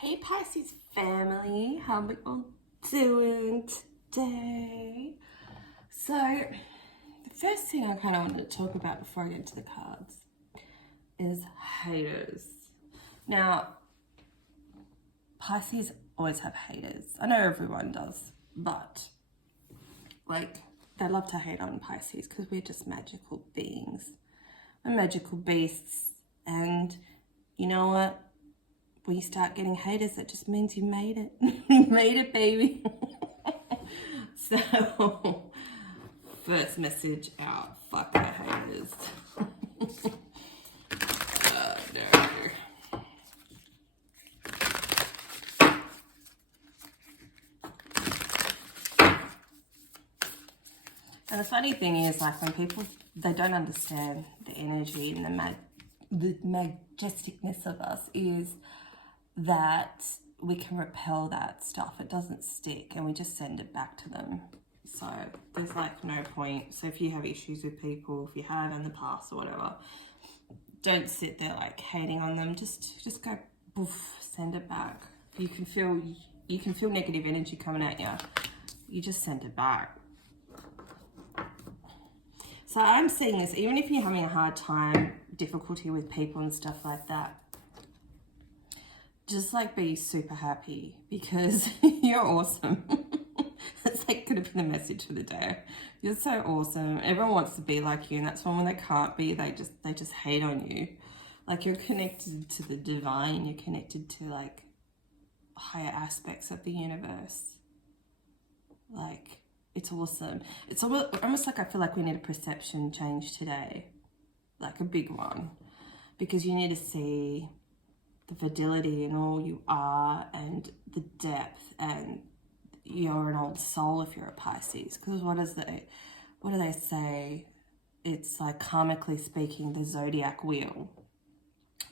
Hey Pisces family, how we all doing today? So, the first thing I kind of wanted to talk about before I get into the cards is haters. Now, Pisces always have haters. I know everyone does, but like they love to hate on Pisces because we're just magical beings. We're magical beasts, and you know what? When you start getting haters, that just means you made it. You made it, baby. So, first message out. Fuck the haters. No. And the funny thing is, like, when people, they don't understand the energy and the majesticness of us is that we can repel that stuff. It doesn't stick and we just send it back to them. So there's like no point. So if you have issues with people, if you have in the past or whatever, don't sit there like hating on them. Just go poof, send it back. You can feel negative energy coming at you. You just send it back. So I'm seeing this, even if you're having a hard time, difficulty with people and stuff like that, just like be super happy because you're awesome. That's like could have been the message for the day. You're so awesome. Everyone wants to be like you, and that's when they can't be, they just hate on you. Like you're connected to the divine, you're connected to like higher aspects of the universe. Like it's awesome. It's almost like I feel like we need a perception change today, like a big one, because you need to see the fidelity in all you are and the depth, and you're an old soul if you're a Pisces. Because what do they say? It's like karmically speaking, the zodiac wheel.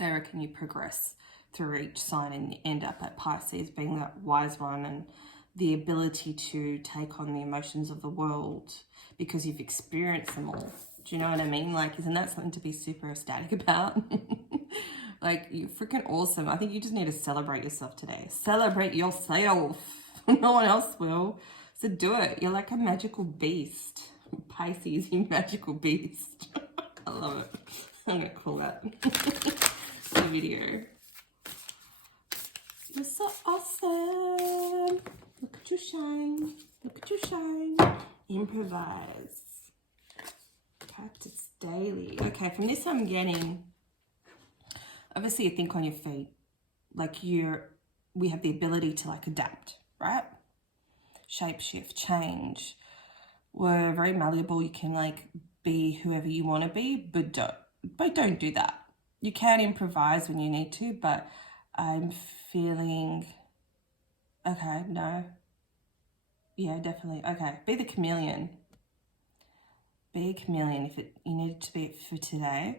They reckon you progress through each sign and you end up at Pisces being that wise one and the ability to take on the emotions of the world because you've experienced them all. Do you know what I mean? Like, isn't that something to be super ecstatic about? Like, you're freaking awesome. I think you just need to celebrate yourself today. Celebrate yourself. No one else will. So do it. You're like a magical beast. Pisces, you magical beast. I love it. I'm going to call that the video. You're so awesome. Look at you shine. Look at you shine. Improvise. Practice daily. Okay, from this I'm getting, obviously you think on your feet. Like we have the ability to like adapt, right? Shape shift, change. We're very malleable. You can like be whoever you want to be, but don't do that. You can improvise when you need to, but I'm feeling, okay, no. Yeah, definitely. Okay, be the chameleon. Be a chameleon if you needed to be it for today.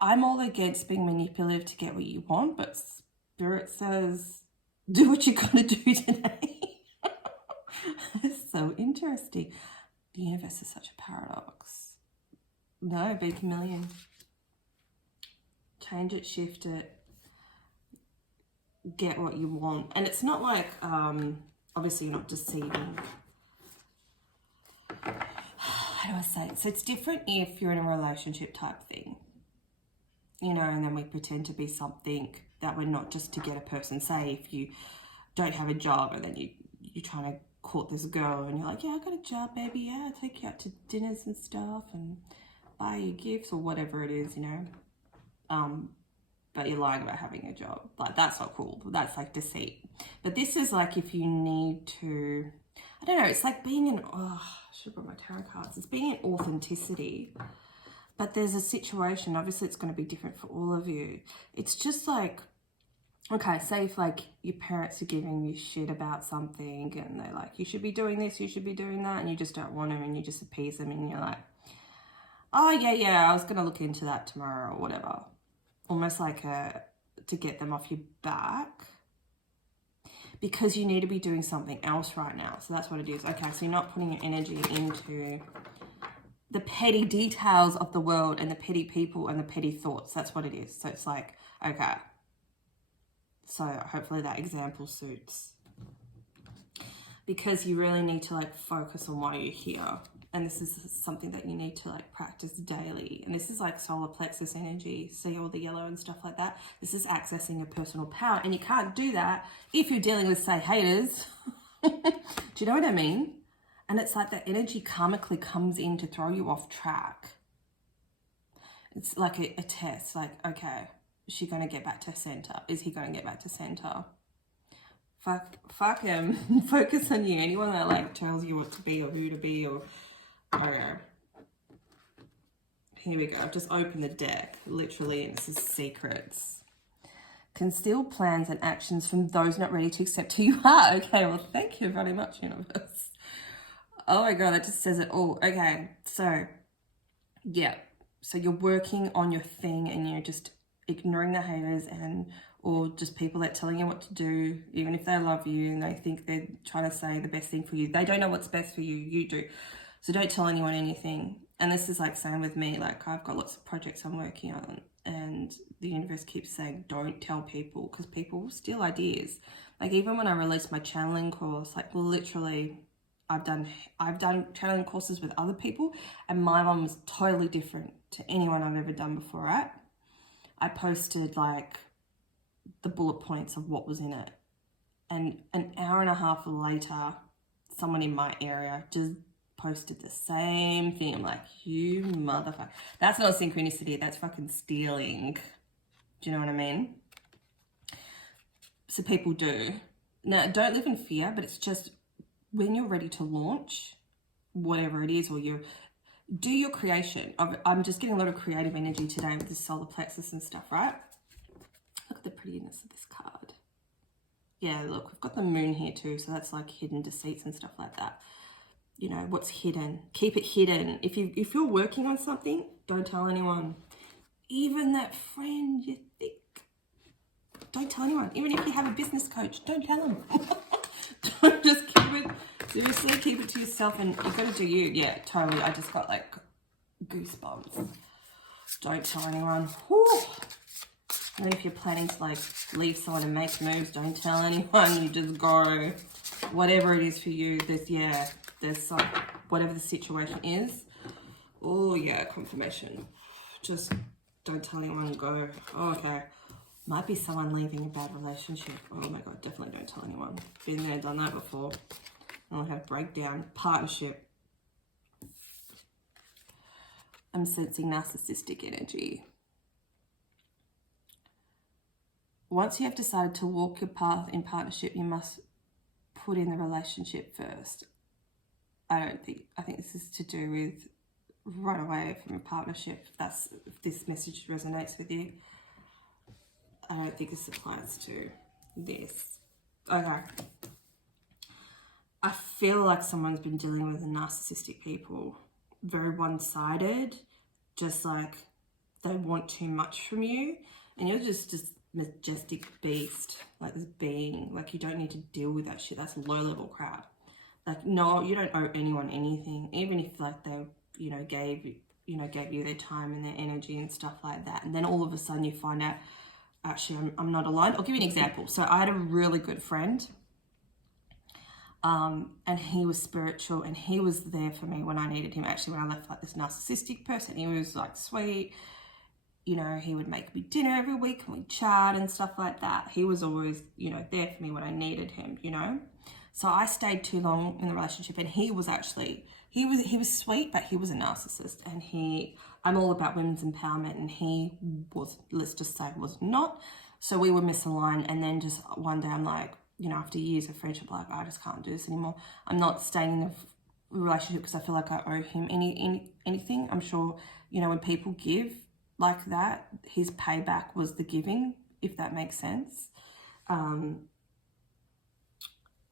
I'm all against being manipulative to get what you want, but Spirit says, do what you gotta do today. It's so interesting. The universe is such a paradox. No, be a chameleon. Change it, shift it, get what you want. And it's not like, obviously you're not deceiving. How do I say it? So it's different if you're in a relationship type thing, you know, and then we pretend to be something that we're not, just to get a person. Say if you don't have a job and then you're trying to court this girl and you're like, yeah, I got a job, baby, yeah, I'll take you out to dinners and stuff and buy you gifts or whatever it is, you know, but you're lying about having a job. Like, that's not cool. That's like deceit. But this is like if you need to, I don't know, it's like being in, I should have brought my tarot cards. It's being in authenticity. But there's a situation, obviously it's going to be different for all of you. It's just like, okay, say if like your parents are giving you shit about something and they're like, you should be doing this, you should be doing that, and you just don't want to, and you just appease them and you're like, oh yeah, I was going to look into that tomorrow or whatever. Almost like to get them off your back because you need to be doing something else right now. So that's what it is. Okay, so you're not putting your energy into the petty details of the world and the petty people and the petty thoughts. That's what it is. So it's like, okay, So hopefully that example suits. Because you really need to like focus on why you're here. And this is something that you need to like practice daily. And this is like solar plexus energy. See all the yellow and stuff like that? This is accessing your personal power. And you can't do that if you're dealing with, say, haters. Do you know what I mean? And it's like that energy karmically comes in to throw you off track. It's like a test. Like, okay, is she going to get back to center? Is he going to get back to center? Fuck him. Focus on you. Anyone that like tells you what to be or who to be or okay. Here we go. I've just opened the deck, literally, and this is secrets. Conceal plans and actions from those not ready to accept who you are. Okay, well, thank you very much, universe. Oh my god, that just says it all. Okay, so yeah. So you're working on your thing and you're just ignoring the haters and or just people that telling you what to do, even if they love you and they think they're trying to say the best thing for you. They don't know what's best for you, you do. So don't tell anyone anything. And this is like same with me, like I've got lots of projects I'm working on and the universe keeps saying don't tell people because people will steal ideas. Like even when I released my channeling course, like literally I've done channeling courses with other people and my one was totally different to anyone I've ever done before, right? I posted like the bullet points of what was in it. And an hour and a half later, someone in my area just posted the same thing. I'm like, you motherfucker. That's not synchronicity. That's fucking stealing. Do you know what I mean? So people do. Now, don't live in fear, but it's just when you're ready to launch, whatever it is, or you do your creation. I'm just getting a lot of creative energy today with this solar plexus and stuff, right? Look at the prettiness of this card. Yeah, look, we've got the moon here too, so that's like hidden deceits and stuff like that. You know, what's hidden. Keep it hidden. If you're working on something, don't tell anyone. Even that friend you think. Don't tell anyone. Even if you have a business coach, don't tell them. Don't just keep it, seriously, keep it to yourself and you've got to do you. Yeah, totally. I just got like goosebumps. Don't tell anyone. Whew. And then if you're planning to like leave someone and make moves, don't tell anyone. You just go. Whatever it is for you, there's some, whatever the situation is. Oh yeah, confirmation. Just don't tell anyone, go. Oh, okay. Might be someone leaving a bad relationship. Oh my god, definitely don't tell anyone. Been there, done that before. I'll have breakdown. Partnership. I'm sensing narcissistic energy. Once you have decided to walk your path in partnership, you must put in the relationship first. I think this is to do with run away from a partnership. If this message resonates with you. I don't think this applies to this. Okay. I feel like someone's been dealing with narcissistic people. Very one-sided. Just like they want too much from you. And you're just majestic beast. Like this being. Like you don't need to deal with that shit. That's low-level crap. Like, no, you don't owe anyone anything. Even if like they, gave you their time and their energy and stuff like that. And then all of a sudden you find out, actually, I'm not aligned. I'll give you an example. So I had a really good friend and he was spiritual and he was there for me when I needed him. Actually, when I left like this narcissistic person, he was like sweet. He would make me dinner every week and we'd chat and stuff like that. He was always, there for me when I needed him, So I stayed too long in the relationship and he was sweet, but he was a narcissist and I'm all about women's empowerment and he was, let's just say, was not. So we were misaligned and then just one day I'm like, after years of friendship, like I just can't do this anymore. I'm not staying in the relationship because I feel like I owe him anything. I'm sure, when people give like that, his payback was the giving, if that makes sense. And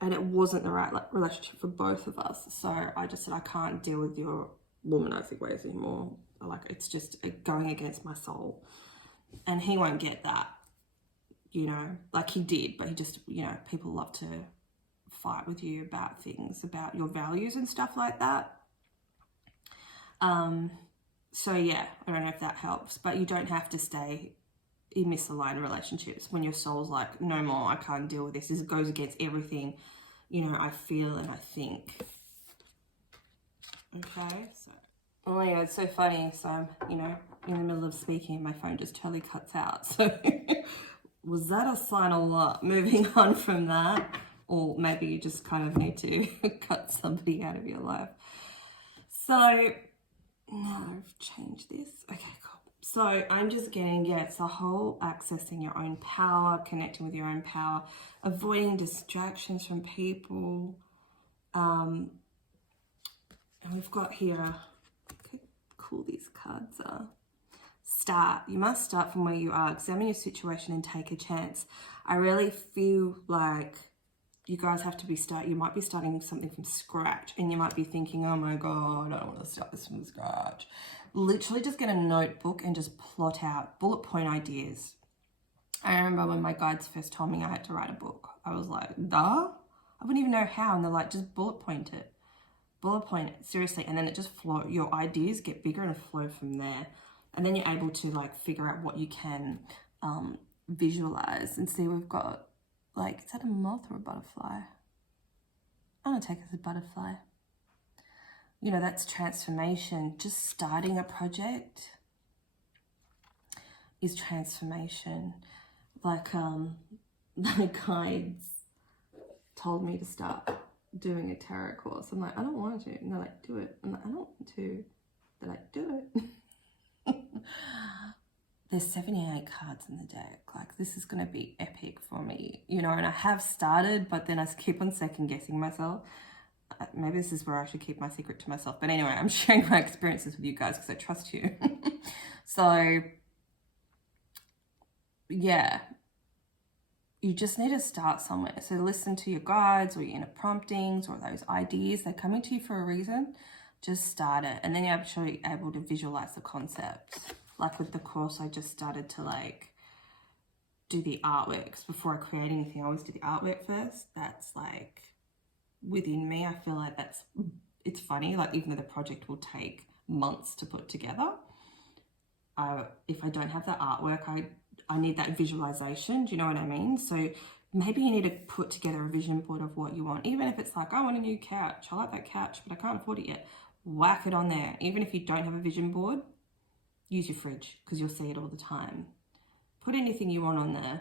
it wasn't the right relationship for both of us. So I just said, I can't deal with your womanizing ways anymore. Like, it's just going against my soul. And he won't get that, like he did. But he just, people love to fight with you about things, about your values and stuff like that. So yeah, I don't know if that helps. But you don't have to stay in misaligned relationships, when your soul's like, no more, I can't deal with this. This goes against everything, you know, I feel and I think. Okay, so, oh my God, it's so funny. So I'm, you know, in the middle of speaking, my phone just totally cuts out. So was that a sign or what? Moving on from that, or maybe you just kind of need to cut somebody out of your life. So now I've changed this. Okay, cool. So I'm just getting, yeah, it's the whole accessing your own power, connecting with your own power, avoiding distractions from people. And we've got here, look how cool these cards are. Start. You must start from where you are. Examine your situation and take a chance. I really feel like you guys have to be you might be starting something from scratch, and you might be thinking, oh my God, I don't want to start this from scratch. Literally just get a notebook and just plot out bullet point ideas. I remember when my guides first told me I had to write a book, I was like, duh? I wouldn't even know how. And they're like, just bullet point it. Bullet point it, seriously. And then it just flow. Your ideas get bigger and flow from there. And then you're able to like figure out what you can visualize. And see, we've got, like, is that a moth or a butterfly? I'm going to take it as a butterfly. You know, that's transformation. Just starting a project is transformation. Like, my guides told me to start doing a tarot course. I'm like, I don't want to. And they're like, do it. I'm like, I don't want to. They're like, do it. There's 78 cards in the deck. Like, this is going to be epic for me, you know, and I have started, but then I keep on second guessing myself. Maybe this is where I should keep my secret to myself. But anyway, I'm sharing my experiences with you guys because I trust you. So, yeah, you just need to start somewhere. So listen to your guides or your inner promptings or those ideas. They're coming to you for a reason. Just start it. And then you're actually able to visualize the concepts. Like with the course, I just started to like do the artworks before I create anything. I always do the artwork first. That's like within me. I feel like it's funny. Like even though the project will take months to put together, if I don't have that artwork, I need that visualization. Do you know what I mean? So maybe you need to put together a vision board of what you want. Even if it's like, I want a new couch. I like that couch, but I can't afford it yet. Whack it on there. Even if you don't have a vision board, use your fridge because you'll see it all the time. Put anything you want on there,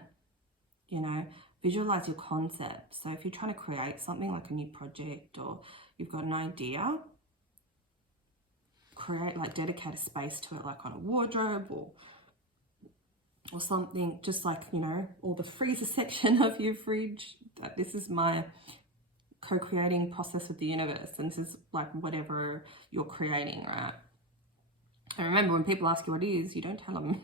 you know, visualize your concept. So if you're trying to create something like a new project or you've got an idea, dedicate a space to it, like on a wardrobe or something, just like, you know, or the freezer section of your fridge. This is my co-creating process with the universe, and this is like whatever you're creating, right? And remember, when people ask you what it is, you don't tell them.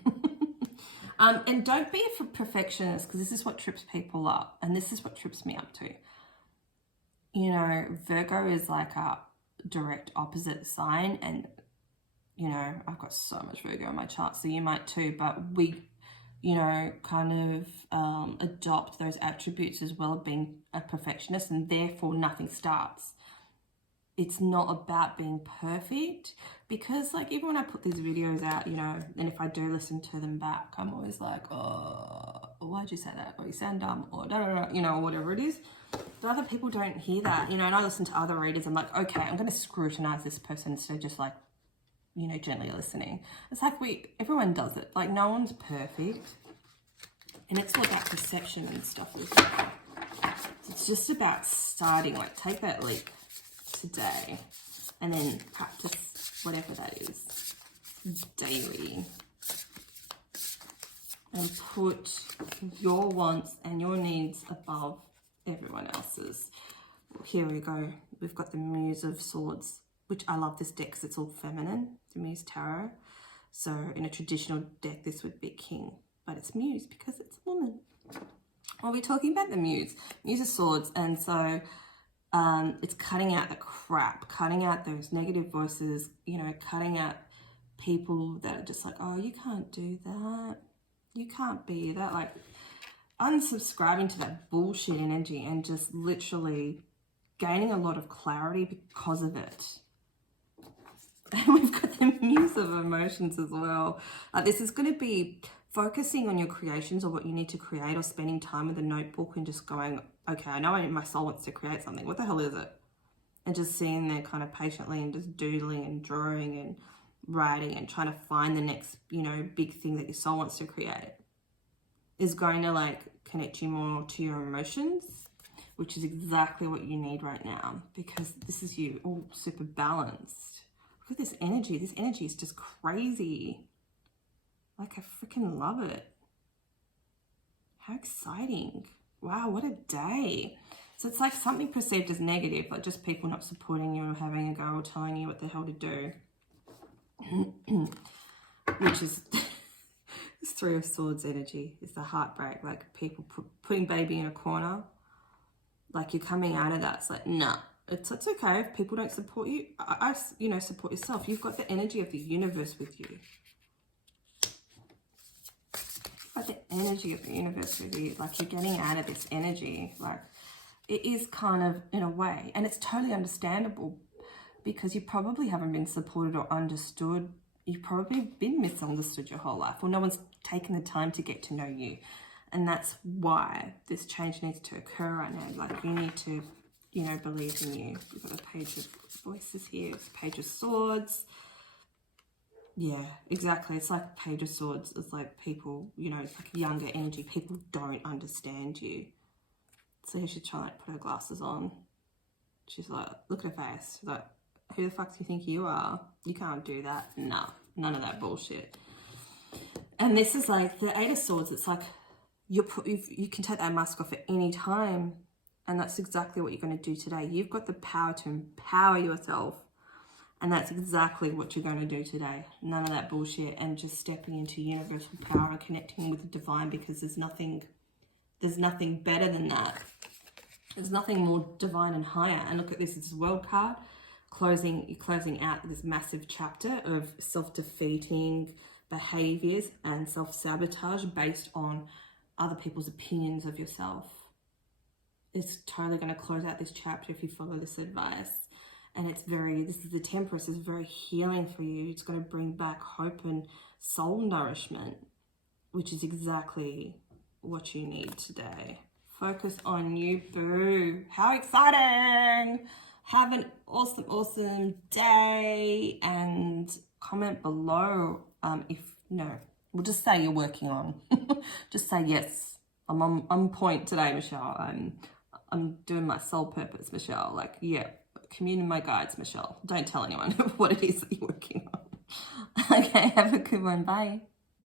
And don't be a perfectionist, because this is what trips people up, and this is what trips me up too. You know, Virgo is like a direct opposite sign, and you know, I've got so much Virgo in my chart, so you might too, but we, you know, kind of adopt those attributes as well of being a perfectionist, and therefore nothing starts. It's not about being perfect, because like even when I put these videos out, you know, and if I do listen to them back, I'm always like, oh, why'd you say that? Or you sound dumb, or da, da, da, you know, whatever it is. But other people don't hear that, you know, and I listen to other readers. I'm like, okay, I'm going to scrutinize this person instead of just like, you know, gently listening. It's like everyone does it. Like no one's perfect. And it's all about perception and stuff. It's just about starting, like take that leap today and then practice whatever that is daily, and put your wants and your needs above everyone else's. Here we go. We've got the Muse of Swords, which I love this deck because it's all feminine, the Muse Tarot. So in a traditional deck, this would be King, but it's Muse because it's a woman. Well, we're talking about the Muse of Swords, and so it's cutting out the crap, cutting out those negative voices, you know, cutting out people that are just like, oh, you can't do that, you can't be that, like unsubscribing to that bullshit energy and just literally gaining a lot of clarity because of it. And we've got the Muse of Emotions as well. This is going to be focusing on your creations or what you need to create, or spending time with a notebook and just going, okay, I know my soul wants to create something. What the hell is it? And just sitting there kind of patiently and just doodling and drawing and writing and trying to find the next, you know, big thing that your soul wants to create is going to like connect you more to your emotions, which is exactly what you need right now, because this is you all super balanced. Look at this energy. This energy is just crazy. Like, I freaking love it. How exciting. Wow, what a day. So it's like something perceived as negative, like just people not supporting you or having a go or telling you what the hell to do. Which is this Three of Swords energy. It's the heartbreak, like people putting baby in a corner. Like, you're coming out of that. It's like, nah, it's okay if people don't support you. You know, support yourself. You've got the energy of the universe with you. Like the energy of the universe with you. Like, you're getting out of this energy. Like, it is kind of, in a way, and it's totally understandable, because you probably haven't been supported or understood. You've probably been misunderstood your whole life, or no one's taken the time to get to know you. And that's why this change needs to occur right now. Like, you need to, you know, believe in you. We've got a Page of Voices here. It's Page of Swords. Yeah, exactly. It's like Page of Swords. It's like people, you know, it's like younger energy. People don't understand you. So here she's trying to like, put her glasses on. She's like, look at her face. She's like, who the fuck do you think you are? You can't do that. No, none of that bullshit. And this is like the Eight of Swords. It's like you can take that mask off at any time. And that's exactly what you're going to do today. You've got the power to empower yourself. And that's exactly what you're going to do today. None of that bullshit, and just stepping into universal power and connecting with the divine, because there's nothing better than that. There's nothing more divine and higher. And look at this, it's a World card. You're closing out this massive chapter of self-defeating behaviors and self-sabotage based on other people's opinions of yourself. It's totally going to close out this chapter if you follow this advice. And this is the Temperance, is very healing for you. It's going to bring back hope and soul nourishment, which is exactly what you need today. Focus on you, boo. How exciting! Have an awesome, awesome day, and comment below we'll just say you're working on. Just say, yes, I'm on point today, Michelle. I'm doing my soul purpose, Michelle. Like, yeah, commune my guides, Michelle. Don't tell anyone what it is that you're working on. Okay, have a good one. Bye.